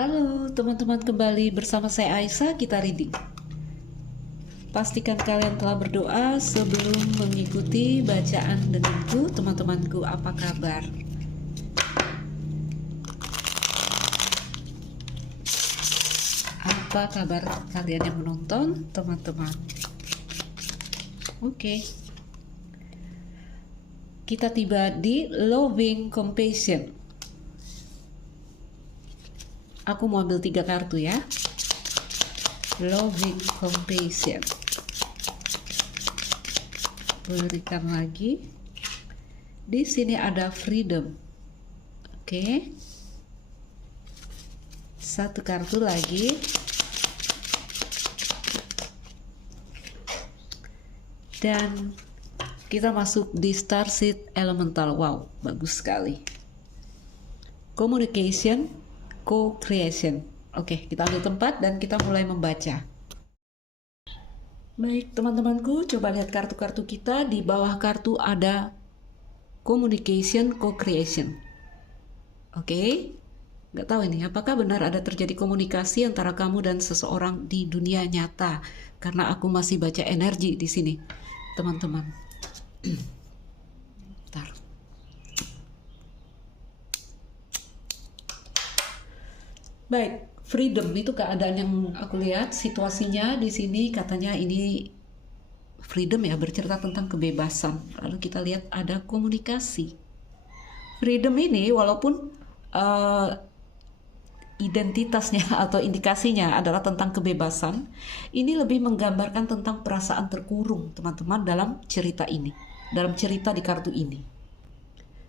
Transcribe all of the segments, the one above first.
Halo teman-teman, kembali bersama saya Aisyah, kita reading. Pastikan kalian telah berdoa sebelum mengikuti bacaan denganku. Teman-temanku, apa kabar? Apa kabar kalian yang menonton, teman-teman? Oke. Kita tiba di Loving Compassion. Aku mau ambil 3 kartu ya. Loving Compassion. Berikan lagi. Di sini ada Freedom. Oke. Satu kartu lagi. Dan kita masuk di Starseed Elemental. Wow, bagus sekali. Communication, Co-creation. Oke, kita ambil tempat dan kita mulai membaca. Baik, teman-temanku, coba lihat kartu-kartu kita. Di bawah kartu ada Communication, Co-creation. Oke, nggak tahu ini, apakah benar ada terjadi komunikasi antara kamu dan seseorang di dunia nyata? Karena aku masih baca energi di sini, teman-teman. Bentar. Baik, freedom itu keadaan yang aku lihat, situasinya di sini katanya ini freedom ya, bercerita tentang kebebasan. Lalu kita lihat ada komunikasi. Freedom ini walaupun identitasnya atau indikasinya adalah tentang kebebasan, ini lebih menggambarkan tentang perasaan terkurung, teman-teman, dalam cerita ini, dalam cerita di kartu ini.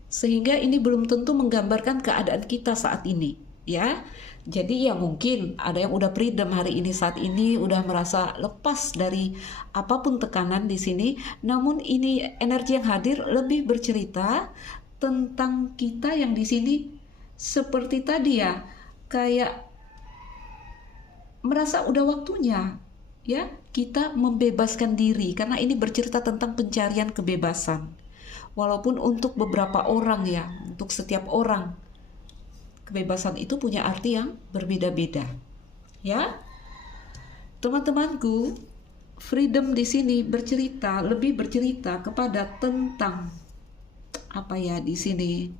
Sehingga ini belum tentu menggambarkan keadaan kita saat ini, ya. Jadi ya mungkin ada yang udah freedom hari ini, saat ini udah merasa lepas dari apapun tekanan di sini. Namun ini energi yang hadir lebih bercerita tentang kita yang di sini seperti tadi ya, kayak merasa udah waktunya ya kita membebaskan diri, karena ini bercerita tentang pencarian kebebasan. Walaupun untuk beberapa orang ya, untuk setiap orang kebebasan itu punya arti yang berbeda-beda. Ya. Teman-temanku, freedom di sini lebih bercerita kepada tentang apa ya di sini?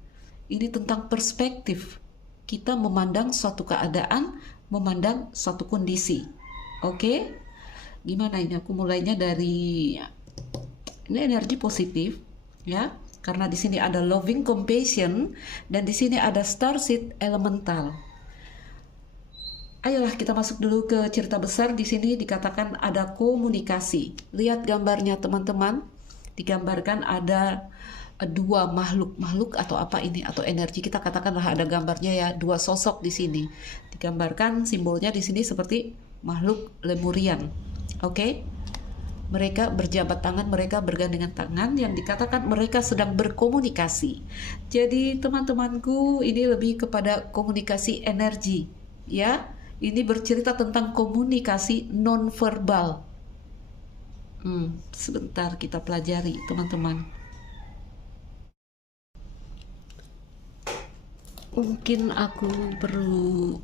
Ini tentang perspektif. Kita memandang suatu keadaan, memandang suatu kondisi. Oke? Gimana ini? Aku mulainya dari ini energi positif, ya. Karena di sini ada loving compassion dan di sini ada starseed elemental. Ayolah kita masuk dulu ke cerita besar. Di sini dikatakan ada komunikasi. Lihat gambarnya teman-teman. Digambarkan ada dua makhluk atau apa ini, atau energi, kita katakanlah ada gambarnya ya, dua sosok di sini. Digambarkan simbolnya di sini seperti makhluk Lemurian. Oke? Mereka berjabat tangan, mereka bergandengan tangan, yang dikatakan mereka sedang berkomunikasi. Jadi teman-temanku, ini lebih kepada komunikasi energi, ya. Ini bercerita tentang komunikasi nonverbal. Sebentar kita pelajari, teman-teman. Mungkin aku perlu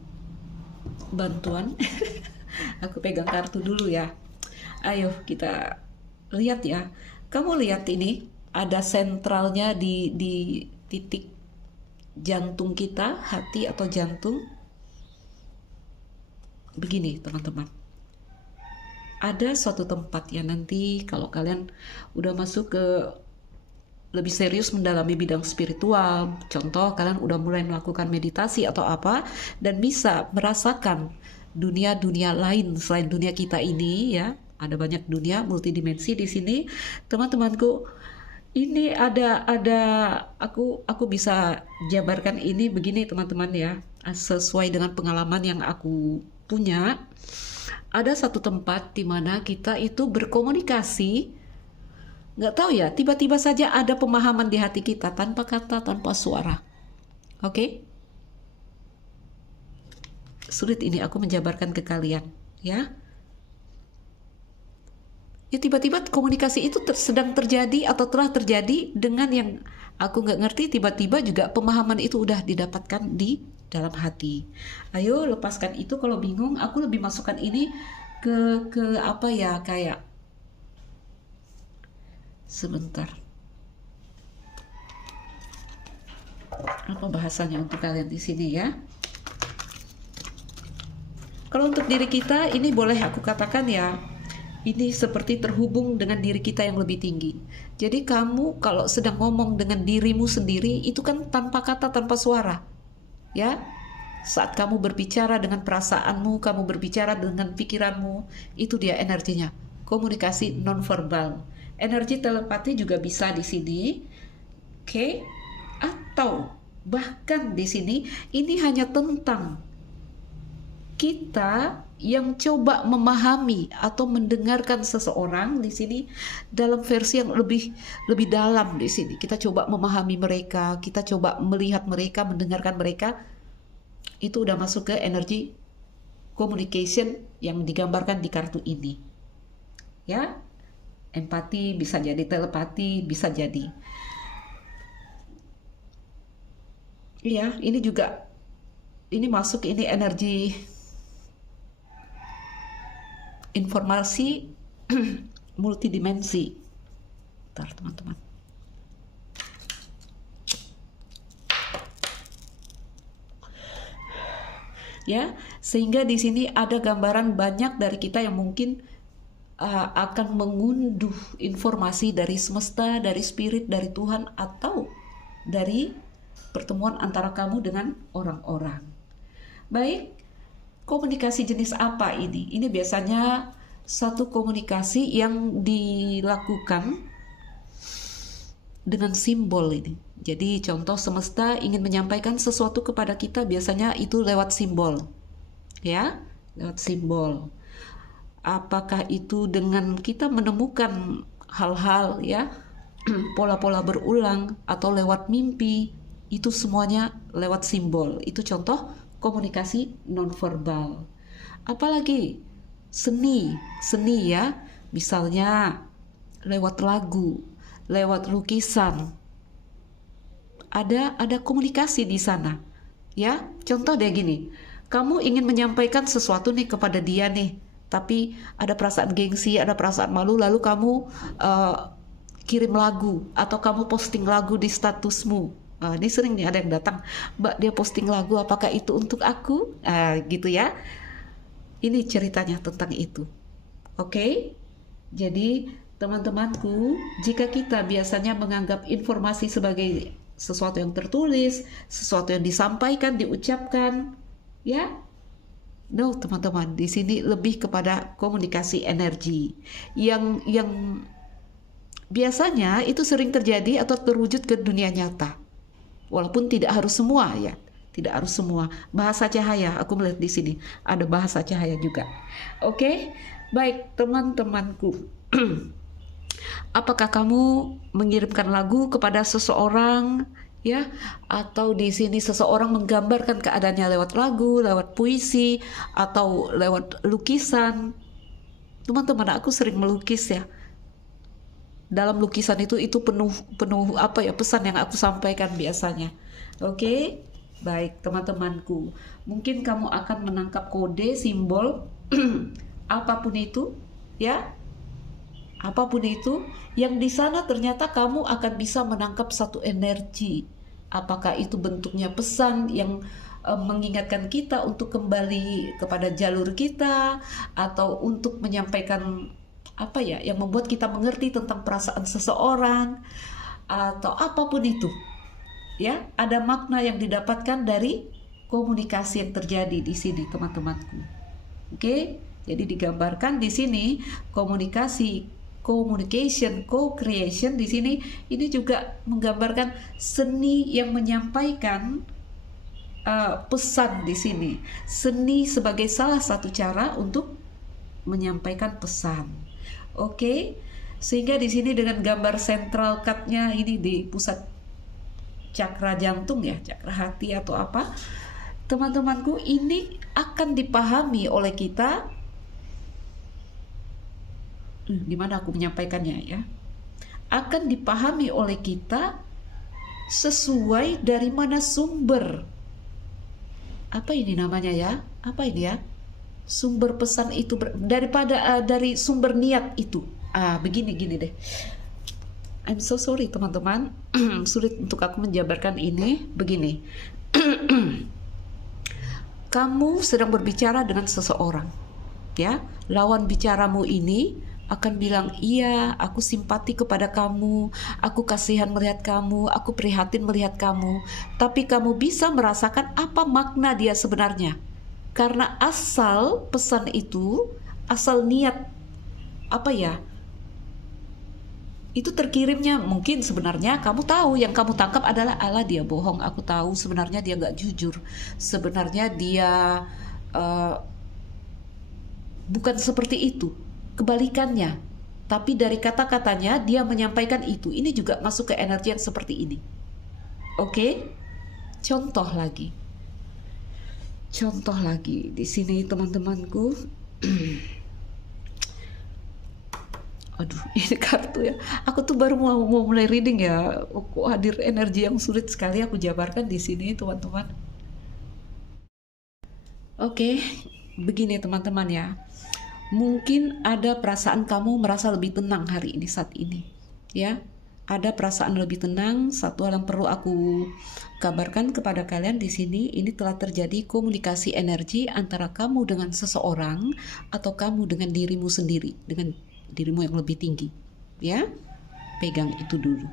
bantuan. Aku pegang kartu dulu ya. Ayo kita lihat ya. Kamu lihat ini ada sentralnya di titik jantung kita, hati atau jantung. Begini teman-teman. Ada suatu tempat ya, nanti kalau kalian udah masuk ke lebih serius mendalami bidang spiritual, contoh kalian udah mulai melakukan meditasi atau apa, dan bisa merasakan dunia-dunia lain selain dunia kita ini ya. Ada banyak dunia multidimensi di sini, teman-temanku. Ini ada aku bisa jabarkan ini begini teman-teman ya, sesuai dengan pengalaman yang aku punya. Ada satu tempat di mana kita itu berkomunikasi. Nggak tahu ya, tiba-tiba saja ada pemahaman di hati kita tanpa kata, tanpa suara. Oke? Sulit ini aku menjabarkan ke kalian, ya. Ya tiba-tiba komunikasi itu sedang terjadi atau telah terjadi dengan yang aku nggak ngerti, tiba-tiba juga pemahaman itu udah didapatkan di dalam hati. Ayo lepaskan itu. Kalau bingung, aku lebih masukkan ini ke apa ya, kayak sebentar. Apa bahasanya untuk kalian di sini ya? Kalau untuk diri kita, ini boleh aku katakan ya, ini seperti terhubung dengan diri kita yang lebih tinggi. Jadi kamu kalau sedang ngomong dengan dirimu sendiri, itu kan tanpa kata, tanpa suara. Ya, saat kamu berbicara dengan perasaanmu, kamu berbicara dengan pikiranmu, itu dia energinya. Komunikasi nonverbal. Energi telepati juga bisa di sini. Oke? Atau bahkan di sini ini hanya tentang kita yang coba memahami atau mendengarkan seseorang di sini dalam versi yang lebih dalam di sini. Kita coba memahami mereka, kita coba melihat mereka, mendengarkan mereka. Itu udah masuk ke energi communication yang digambarkan di kartu ini. Ya. Empati bisa jadi telepati, bisa jadi. Iya, ini juga ini masuk ini energi informasi multidimensi. Bentar, teman-teman. Ya, sehingga di sini ada gambaran banyak dari kita yang mungkin akan mengunduh informasi dari semesta, dari spirit, dari Tuhan, atau dari pertemuan antara kamu dengan orang-orang. Baik, komunikasi jenis apa ini? Ini biasanya satu komunikasi yang dilakukan dengan simbol ini. Jadi contoh semesta ingin menyampaikan sesuatu kepada kita, biasanya itu lewat simbol. Ya, lewat simbol. Apakah itu dengan kita menemukan hal-hal ya, pola-pola berulang, atau lewat mimpi, itu semuanya lewat simbol. Itu contoh komunikasi nonverbal. Apalagi seni ya, misalnya lewat lagu, lewat lukisan. Ada komunikasi di sana. Ya, contoh deh gini. Kamu ingin menyampaikan sesuatu nih kepada dia nih, tapi ada perasaan gengsi, ada perasaan malu, lalu kamu kirim lagu atau kamu posting lagu di statusmu. Ini sering nih ada yang datang, Mbak, dia posting lagu, apakah itu untuk aku? Gitu ya. Ini ceritanya tentang itu. Oke? Jadi teman-temanku, jika kita biasanya menganggap informasi sebagai sesuatu yang tertulis, sesuatu yang disampaikan, diucapkan, ya, no teman-teman, di sini lebih kepada komunikasi energi yang biasanya itu sering terjadi atau terwujud ke dunia nyata. Walaupun tidak harus semua ya, tidak harus semua. Bahasa cahaya, aku melihat di sini ada bahasa cahaya juga. Oke, baik teman-temanku. Apakah kamu mengirimkan lagu kepada seseorang ya, atau di sini seseorang menggambarkan keadaannya lewat lagu, lewat puisi, atau lewat lukisan? Teman-teman, aku sering melukis ya. Dalam lukisan itu penuh apa ya, pesan yang aku sampaikan biasanya. Oke? Baik, teman-temanku. Mungkin kamu akan menangkap kode, simbol apapun itu, ya. Apapun itu, yang di sana ternyata kamu akan bisa menangkap satu energi. Apakah itu bentuknya pesan yang mengingatkan kita untuk kembali kepada jalur kita, atau untuk menyampaikan apa ya, yang membuat kita mengerti tentang perasaan seseorang, atau apapun itu. Ya, ada makna yang didapatkan dari komunikasi yang terjadi di sini, teman-temanku. Oke, jadi digambarkan di sini communication, co-creation di sini ini juga menggambarkan seni yang menyampaikan pesan di sini. Seni sebagai salah satu cara untuk menyampaikan pesan. Oke, sehingga di sini dengan gambar central cut-nya ini di pusat cakra jantung ya, cakra hati atau apa, teman-temanku, ini akan dipahami oleh kita. Gimana aku menyampaikannya ya? Akan dipahami oleh kita sesuai dari mana sumber apa ini namanya ya? Apa ini ya? Sumber pesan itu dari sumber niat itu. Begini gini deh. I'm so sorry teman-teman, sulit untuk aku menjabarkan ini. Begini, kamu sedang berbicara dengan seseorang, ya. Lawan bicaramu ini akan bilang, iya, aku simpati kepada kamu, aku kasihan melihat kamu, aku prihatin melihat kamu. Tapi kamu bisa merasakan apa makna dia sebenarnya. Karena asal pesan itu, asal niat, apa ya, itu terkirimnya mungkin sebenarnya kamu tahu, yang kamu tangkap adalah ala dia bohong, aku tahu sebenarnya dia nggak jujur, sebenarnya dia bukan seperti itu, kebalikannya. Tapi dari kata-katanya dia menyampaikan itu. Ini juga masuk ke energi yang seperti ini. Oke? Contoh lagi. Contoh lagi di sini teman-temanku. Aduh, ini kartu ya. Aku tuh baru mau mulai reading ya. Kok hadir energi yang sulit sekali aku jabarkan di sini, teman-teman. Oke, begini teman-teman ya. Mungkin ada perasaan kamu merasa lebih tenang hari ini saat ini, ya. Ada perasaan lebih tenang. Satu hal yang perlu aku kabarkan kepada kalian di sini, ini telah terjadi komunikasi energi antara kamu dengan seseorang atau kamu dengan dirimu sendiri, dengan dirimu yang lebih tinggi, ya. Pegang itu dulu.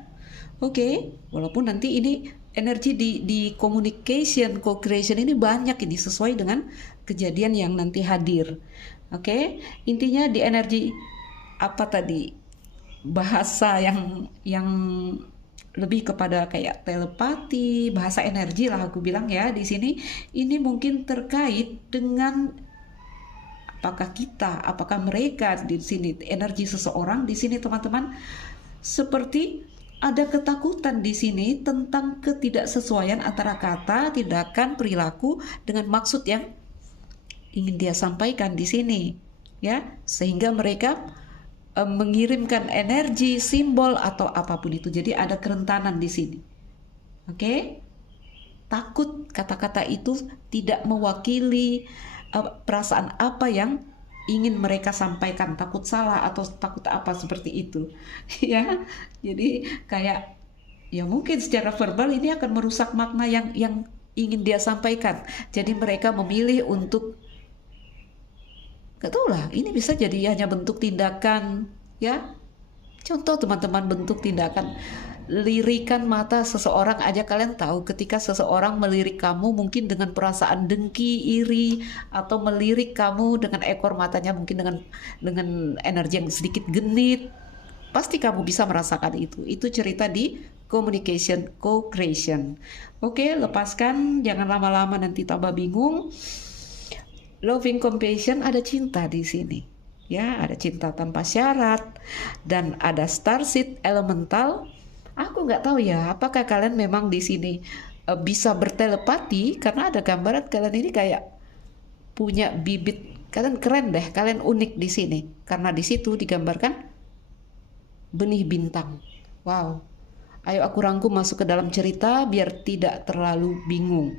Oke, walaupun nanti ini energi di communication, co-creation ini banyak ini sesuai dengan kejadian yang nanti hadir. Oke, intinya di energi apa tadi, bahasa yang lebih kepada kayak telepati, bahasa energi lah aku bilang ya di sini. Ini mungkin terkait dengan apakah kita, apakah mereka di sini, energi seseorang di sini teman-teman, seperti ada ketakutan di sini tentang ketidaksesuaian antara kata, tindakan, perilaku dengan maksud yang ingin dia sampaikan di sini, ya, sehingga mereka mengirimkan energi, simbol atau apapun itu. Jadi ada kerentanan di sini. Oke? Takut kata-kata itu tidak mewakili perasaan apa yang ingin mereka sampaikan, takut salah atau takut apa seperti itu. Ya. Jadi kayak ya mungkin secara verbal ini akan merusak makna yang ingin dia sampaikan. Jadi mereka memilih untuk, gak tahu lah, ini bisa jadi hanya bentuk tindakan, ya. Contoh teman-teman, bentuk tindakan, lirikan mata seseorang aja kalian tahu, ketika seseorang melirik kamu mungkin dengan perasaan dengki, iri, atau melirik kamu dengan ekor matanya mungkin dengan energi yang sedikit genit, pasti kamu bisa merasakan itu. Itu cerita di communication, co-creation. Oke, lepaskan, jangan lama-lama nanti tambah bingung. Loving compassion, ada cinta di sini. Ya, ada cinta tanpa syarat dan ada starseed elemental. Aku nggak tahu ya, apakah kalian memang di sini bisa bertelepati, karena ada gambaran kalian ini kayak punya bibit. Kalian keren deh, kalian unik di sini karena di situ digambarkan benih bintang. Wow. Ayo aku rangkum masuk ke dalam cerita biar tidak terlalu bingung.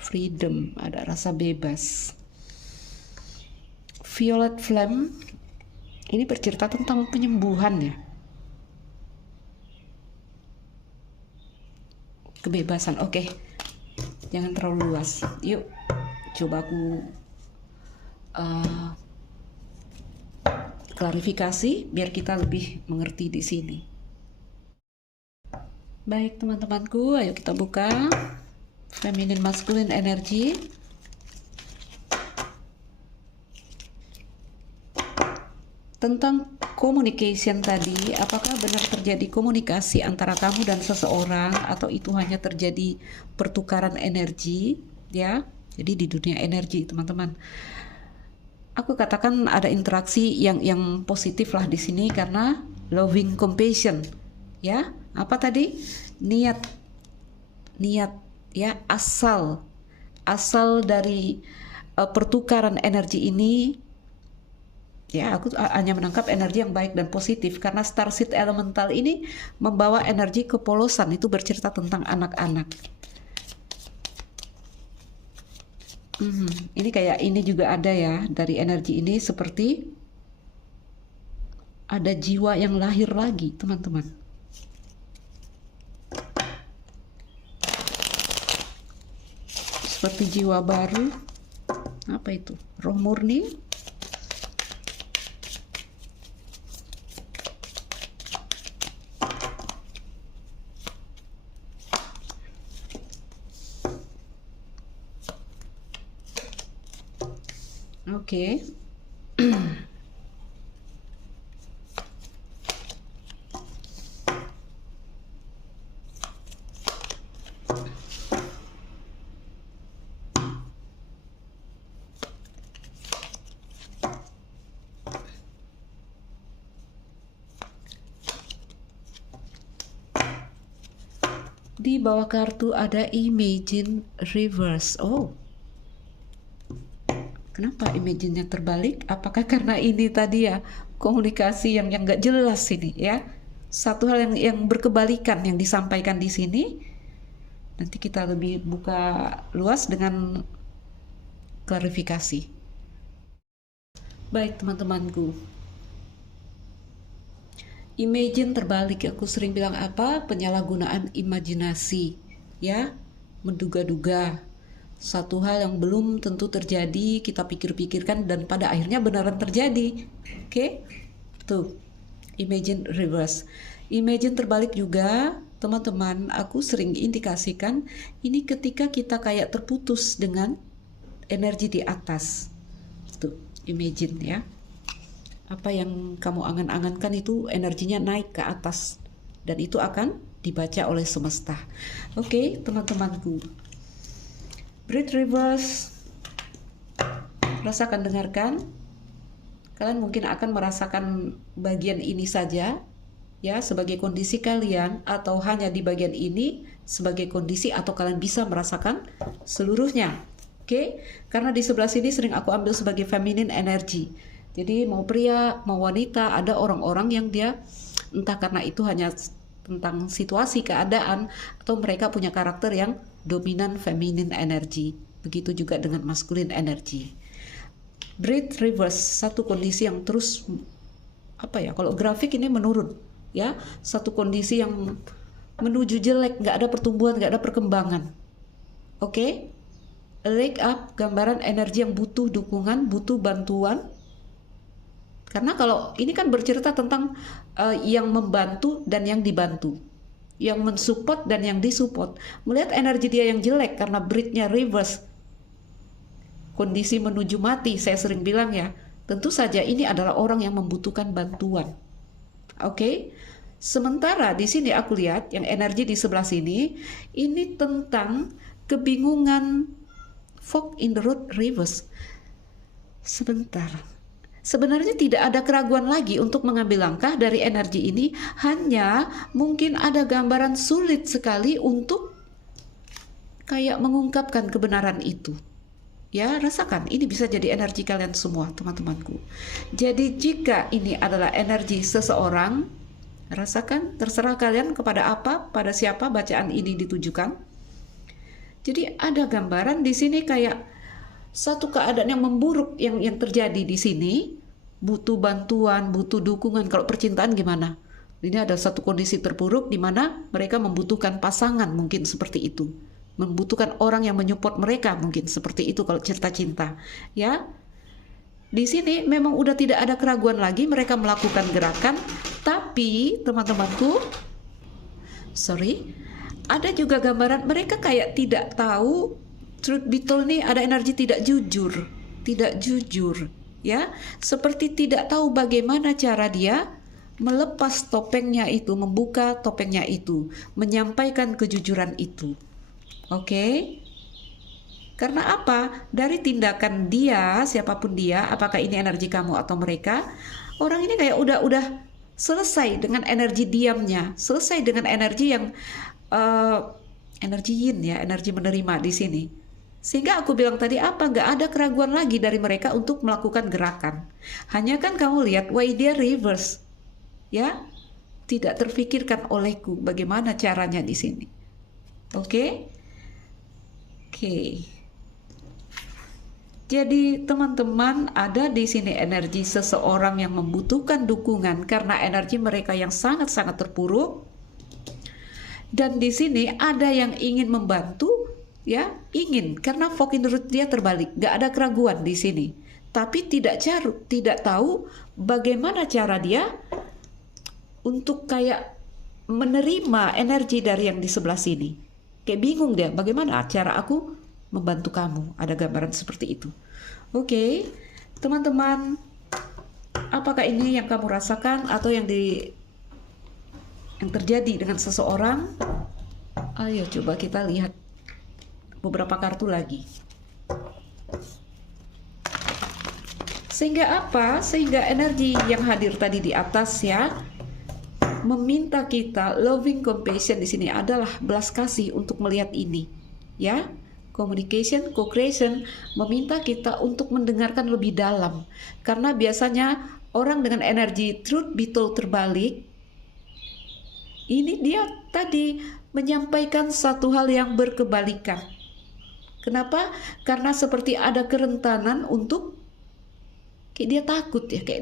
Freedom, ada rasa bebas. Violet Flame ini bercerita tentang penyembuhan ya, kebebasan. Oke, jangan terlalu luas. Yuk coba aku klarifikasi biar kita lebih mengerti di sini. Baik teman-temanku, ayo kita buka feminine masculine energy. Tentang communication tadi, apakah benar terjadi komunikasi antara kamu dan seseorang atau itu hanya terjadi pertukaran energi, ya? Jadi di dunia energi, teman-teman. Aku katakan ada interaksi yang positif lah di sini karena loving compassion, ya. Apa tadi? Niat, ya, asal dari pertukaran energi ini. Ya, aku hanya menangkap energi yang baik dan positif karena starseed elemental ini membawa energi kepolosan, itu bercerita tentang anak-anak. Ini kayak ini juga ada ya, dari energi ini seperti ada jiwa yang lahir lagi, teman-teman. Seperti jiwa baru. Apa itu? Roh murni. Oke. Di bawah kartu ada Imagine Reverse. Oh, kenapa imagine-nya terbalik? Apakah karena ini tadi ya, komunikasi yang nggak jelas ini ya? Satu hal yang berkebalikan yang disampaikan di sini. Nanti kita lebih buka luas dengan klarifikasi. Baik teman-temanku. Imagine terbalik, aku sering bilang apa? Penyalahgunaan imajinasi, ya, menduga-duga satu hal yang belum tentu terjadi, kita pikir-pikirkan dan pada akhirnya beneran terjadi. Oke? Tuh, imagine reverse. Imagine terbalik juga, teman-teman, aku sering indikasikan ini ketika kita kayak terputus dengan energi di atas. Tuh, imagine ya. Apa yang kamu angan-angankan itu energinya naik ke atas dan itu akan dibaca oleh semesta. Oke, teman-temanku. Breath reverse. Rasakan, dengarkan. Kalian mungkin akan merasakan bagian ini saja ya sebagai kondisi kalian, atau hanya di bagian ini sebagai kondisi, atau kalian bisa merasakan seluruhnya. Oke? Karena di sebelah sini sering aku ambil sebagai feminine energy. Jadi mau pria, mau wanita, ada orang-orang yang dia entah karena itu hanya tentang situasi, keadaan, atau mereka punya karakter yang dominan feminine energy. Begitu juga dengan masculine energy. Breath reverse, satu kondisi yang terus apa ya? Kalau grafik ini menurun, ya, satu kondisi yang menuju jelek, nggak ada pertumbuhan, nggak ada perkembangan. Oke? Wake up, gambaran energi yang butuh dukungan, butuh bantuan. Karena kalau ini kan bercerita tentang yang membantu dan yang dibantu, yang mensupport dan yang disupport. Melihat energi dia yang jelek karena breath-nya reverse, kondisi menuju mati, saya sering bilang ya, tentu saja ini adalah orang yang membutuhkan bantuan. Oke? Sementara di sini aku lihat yang energi di sebelah sini, ini tentang kebingungan, fog in the road reverse. Sebentar. Sebenarnya tidak ada keraguan lagi untuk mengambil langkah dari energi ini, hanya mungkin ada gambaran sulit sekali untuk kayak mengungkapkan kebenaran itu. Ya, rasakan, ini bisa jadi energi kalian semua, teman-temanku. Jadi jika ini adalah energi seseorang, rasakan, terserah kalian kepada apa, pada siapa bacaan ini ditujukan. Jadi ada gambaran di sini kayak satu keadaan yang memburuk yang terjadi di sini, butuh bantuan, butuh dukungan. Kalau percintaan gimana? Ini ada satu kondisi terburuk di mana mereka membutuhkan pasangan, mungkin seperti itu. Membutuhkan orang yang menyupport mereka, mungkin seperti itu kalau cerita cinta. Ya. Di sini memang udah tidak ada keraguan lagi, mereka melakukan gerakan, tapi teman-temanku, ada juga gambaran mereka kayak tidak tahu. Truth be told nih, ada energi tidak jujur, ya, seperti tidak tahu bagaimana cara dia melepas topengnya itu, membuka topengnya itu, menyampaikan kejujuran itu. Oke? Karena apa? Dari tindakan dia, siapapun dia, apakah ini energi kamu atau mereka, orang ini kayak udah selesai dengan energi diamnya, selesai dengan energi yang energi yin ya, energi menerima di sini. Sehingga aku bilang tadi apa, nggak ada keraguan lagi dari mereka untuk melakukan gerakan. Hanya kan kamu lihat why dia reverse, ya, tidak terfikirkan olehku bagaimana caranya di sini. Oke. Jadi teman-teman, ada di sini energi seseorang yang membutuhkan dukungan karena energi mereka yang sangat-sangat terpuruk. Dan di sini ada yang ingin membantu, ya, ingin, karena fog in the root dia terbalik, gak ada keraguan di sini. Tapi tidak tahu bagaimana cara dia untuk kayak menerima energi dari yang di sebelah sini. Kayak bingung dia, bagaimana cara aku membantu kamu. Ada gambaran seperti itu. Oke, teman-teman, apakah ini yang kamu rasakan atau yang terjadi dengan seseorang? Ayo coba kita lihat beberapa kartu lagi. Sehingga apa? Sehingga energi yang hadir tadi di atas ya, meminta kita loving compassion di sini adalah belas kasih untuk melihat ini, ya. Communication, co-creation meminta kita untuk mendengarkan lebih dalam, karena biasanya orang dengan energi truth be told terbalik, ini dia tadi menyampaikan satu hal yang berkebalikan. Kenapa? Karena seperti ada kerentanan untuk kayak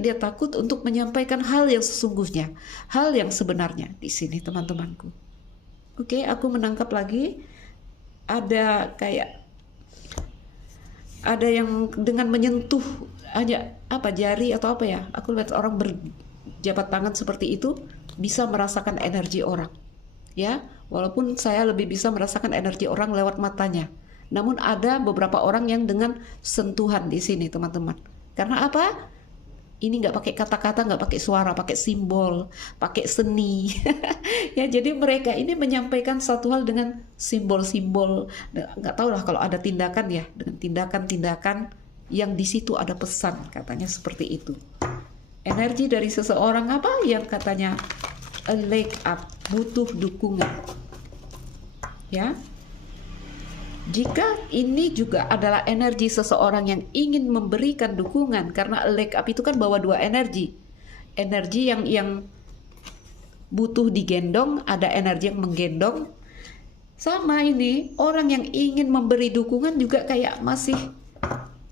dia takut untuk menyampaikan hal yang sesungguhnya, hal yang sebenarnya di sini, teman-temanku. Oke, aku menangkap lagi ada yang dengan menyentuh aja jari atau apa ya. Aku lihat orang berjabat tangan seperti itu bisa merasakan energi orang. Ya, walaupun saya lebih bisa merasakan energi orang lewat matanya. Namun ada beberapa orang yang dengan sentuhan di sini, teman-teman. Karena apa? Ini nggak pakai kata-kata, nggak pakai suara, pakai simbol, pakai seni. Ya, jadi mereka ini menyampaikan satu hal dengan simbol-simbol. Nggak tahu lah kalau ada tindakan ya, dengan tindakan-tindakan yang di situ ada pesan, katanya seperti itu. Energi dari seseorang apa yang katanya a leg up, butuh dukungan. Ya. Jika ini juga adalah energi seseorang yang ingin memberikan dukungan, karena leg up itu kan bawa dua energi. Energi yang butuh digendong, ada energi yang menggendong. Sama ini, orang yang ingin memberi dukungan juga kayak masih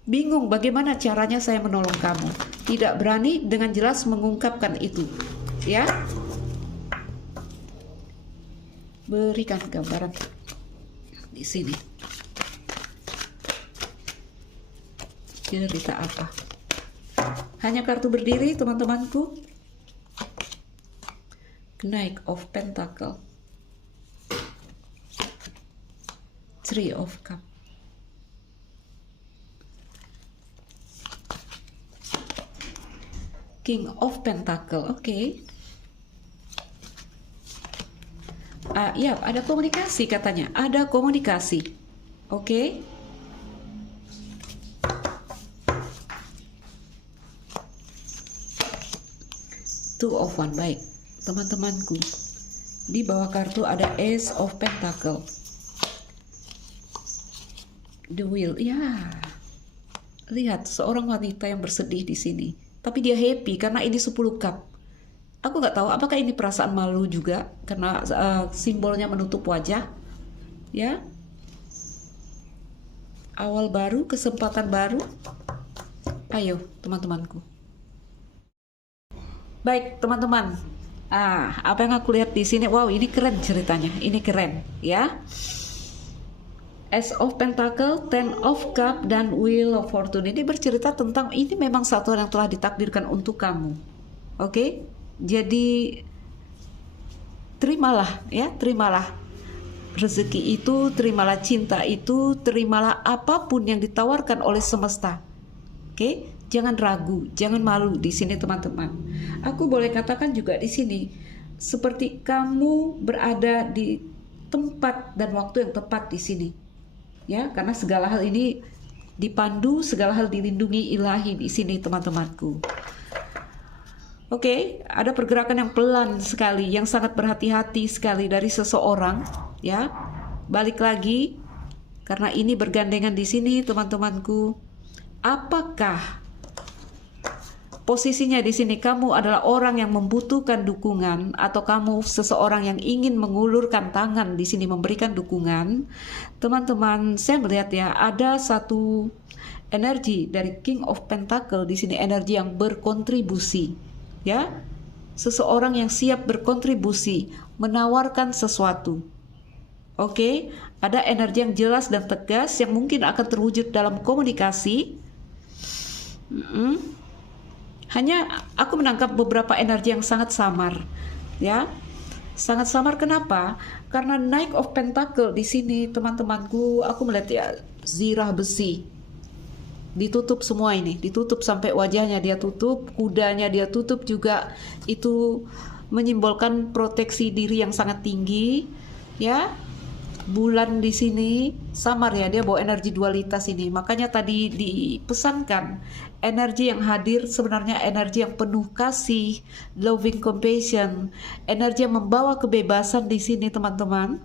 bingung bagaimana caranya saya menolong kamu. Tidak berani dengan jelas mengungkapkan itu. Ya. Berikan gambaran di sini. Cerita apa? Hanya kartu berdiri, teman-temanku. Knight of Pentacle, Three of Cup, King of Pentacle. Oke. Ya, ada komunikasi katanya. Ada komunikasi. Oke. Two of One. Baik, teman-temanku. Di bawah kartu ada Ace of Pentacle, The Wheel. Ya. Lihat seorang wanita yang bersedih di sini. Tapi dia happy karena ini 10 cup. Aku nggak tahu apakah ini perasaan malu juga karena simbolnya menutup wajah. Ya. Awal baru, kesempatan baru. Ayo, teman-temanku. Baik, teman-teman. Apa yang aku lihat di sini? Wow, ini keren ceritanya. Ini keren, ya. Ace of Pentacle, Ten of Cup, dan Wheel of Fortune. Ini bercerita tentang ini memang satu yang telah ditakdirkan untuk kamu. Oke? Jadi terimalah, ya, terimalah rezeki itu, terimalah cinta itu, terimalah apapun yang ditawarkan oleh semesta. Oke? Jangan ragu, jangan malu di sini, teman-teman. Aku boleh katakan juga di sini seperti kamu berada di tempat dan waktu yang tepat di sini. Ya, karena segala hal ini dipandu, segala hal dilindungi ilahi di sini, teman-temanku. Oke, ada pergerakan yang pelan sekali, yang sangat berhati-hati sekali dari seseorang, ya. Balik lagi, karena ini bergandengan di sini, teman-temanku. Apakah posisinya di sini kamu adalah orang yang membutuhkan dukungan atau kamu seseorang yang ingin mengulurkan tangan di sini memberikan dukungan? Teman-teman, saya melihat ya ada satu Energi dari King of Pentacle di sini energi yang berkontribusi, ya. Seseorang yang siap berkontribusi, menawarkan sesuatu. Oke, ada energi yang jelas dan tegas yang mungkin akan terwujud dalam komunikasi. Hanya aku menangkap beberapa energi yang sangat samar, ya. Sangat samar kenapa? Karena Knight of Pentacle di sini, teman-temanku, aku melihat ya zirah besi. Ditutup semua ini, ditutup sampai wajahnya dia tutup, kudanya dia tutup juga. Itu menyimbolkan proteksi diri yang sangat tinggi, ya. Bulan di sini samar ya, dia bawa energi dualitas ini. Makanya tadi dipesankan energi yang hadir sebenarnya energi yang penuh kasih, loving compassion, energi yang membawa kebebasan di sini, teman-teman.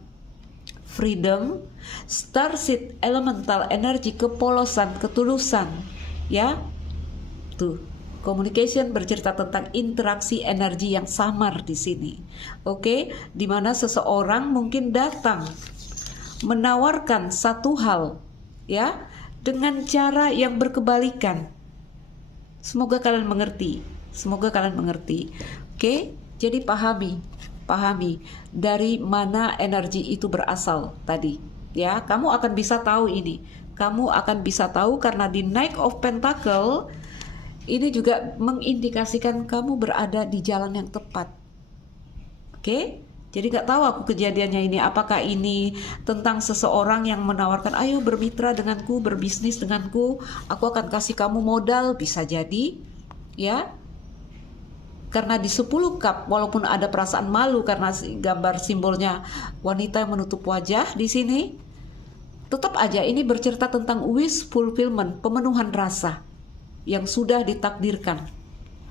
Freedom, starseed, elemental, energi kepolosan, ketulusan, ya. Tuh, communication bercerita tentang interaksi energi yang samar di sini. Oke, di mana seseorang mungkin datang menawarkan satu hal, ya, dengan cara yang berkebalikan. Semoga kalian mengerti. Semoga kalian mengerti. Oke, jadi pahami dari mana energi itu berasal tadi. Ya, kamu akan bisa tahu ini. Kamu akan bisa tahu karena di Knight of Pentacle ini juga mengindikasikan kamu berada di jalan yang tepat. Oke? Jadi gak tahu aku kejadiannya ini, apakah ini tentang seseorang yang menawarkan, ayo bermitra denganku, berbisnis denganku, aku akan kasih kamu modal, bisa jadi, ya. Karena di 10 cup, walaupun ada perasaan malu karena gambar simbolnya wanita yang menutup wajah di sini, tetap aja ini bercerita tentang wish fulfillment, pemenuhan rasa yang sudah ditakdirkan.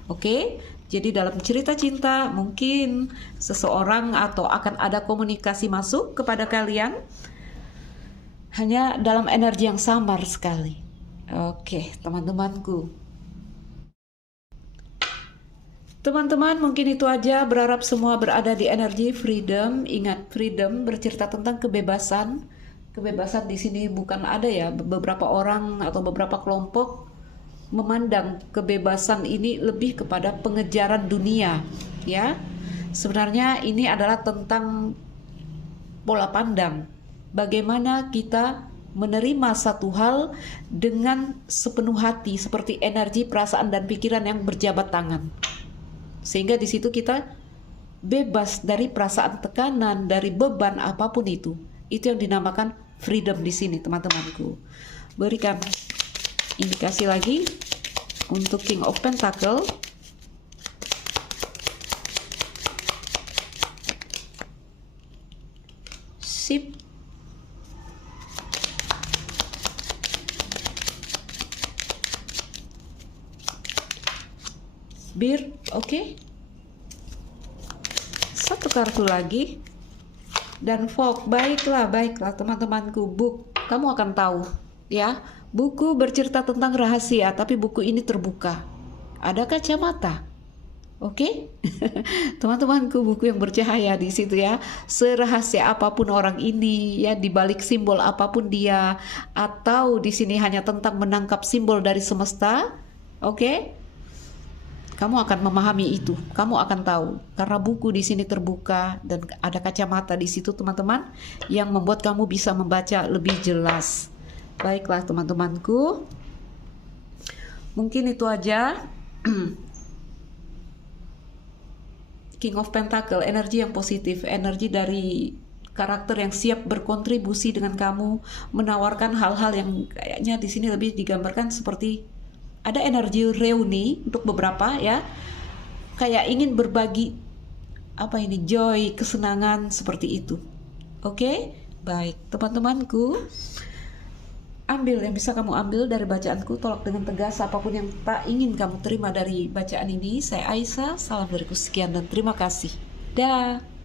Oke? Jadi dalam cerita cinta mungkin seseorang atau akan ada komunikasi masuk kepada kalian hanya dalam energi yang samar sekali. Oke, teman-temanku. Teman-teman, mungkin itu aja. Berharap semua berada di energi freedom. Ingat, freedom bercerita tentang kebebasan. Kebebasan di sini bukan ada ya, beberapa orang atau beberapa kelompok memandang kebebasan ini lebih kepada pengejaran dunia, ya. Sebenarnya ini adalah tentang pola pandang. Bagaimana kita menerima satu hal dengan sepenuh hati seperti energi, perasaan dan pikiran yang berjabat tangan. Sehingga di situ kita bebas dari perasaan tekanan, dari beban apapun itu. Itu yang dinamakan freedom di sini, teman-temanku. Berikan indikasi lagi untuk King of Pentacle. Sip. Bir, oke. Satu kartu lagi. Dan Fog, baiklah teman-temanku. Book, kamu akan tahu, ya. Buku bercerita tentang rahasia, tapi buku ini terbuka. Ada kacamata. Oke? Teman-temanku, buku yang bercahaya di situ ya. Serahasia apapun orang ini, ya, di balik simbol apapun dia, atau di sini hanya tentang menangkap simbol dari semesta. Oke? Kamu akan memahami itu. Kamu akan tahu karena buku di sini terbuka dan ada kacamata di situ, teman-teman, yang membuat kamu bisa membaca lebih jelas. Baiklah teman-temanku, mungkin itu aja. King of Pentacle, energi yang positif, energi dari karakter yang siap berkontribusi dengan kamu, menawarkan hal-hal yang kayaknya di sini lebih digambarkan seperti ada energi reuni untuk beberapa, ya, kayak ingin berbagi apa ini, joy, kesenangan seperti itu. Oke? Baik teman-temanku, ambil yang bisa kamu ambil dari bacaanku, tolak dengan tegas apapun yang tak ingin kamu terima dari bacaan ini. Saya Aisyah, salam dariku sekian dan terima kasih. Dah.